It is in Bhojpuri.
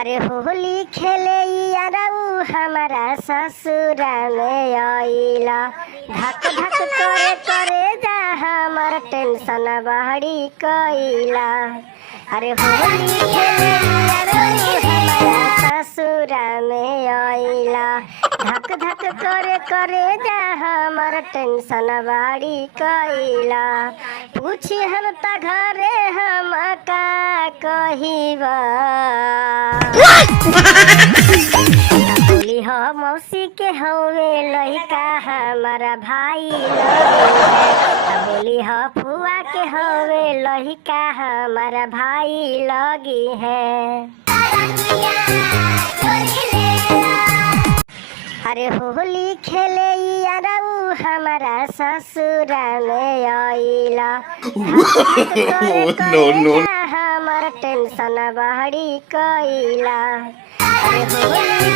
अरे होली खेले यारऊ हमारा ससुरा में आइला, धक धक करे करे जा हमर टेंशन बड़ी कइला। अरे होली खेले यारऊ हमारा ससुरा में आइला, धक धक करे करे जा हमर टेंशन बड़ी कइला। पूछी हम त घरे हम का कहिबा, बोली हो मौसी के हवे लइका हमारा भाई लगी है, बोली हो फुआ के हवे लइका हमारा भाई लगी है। अरे होली खेले यारऊ हमारा ससुरा में आइला, हमर टेंशन बड़ी कइला। अरे होली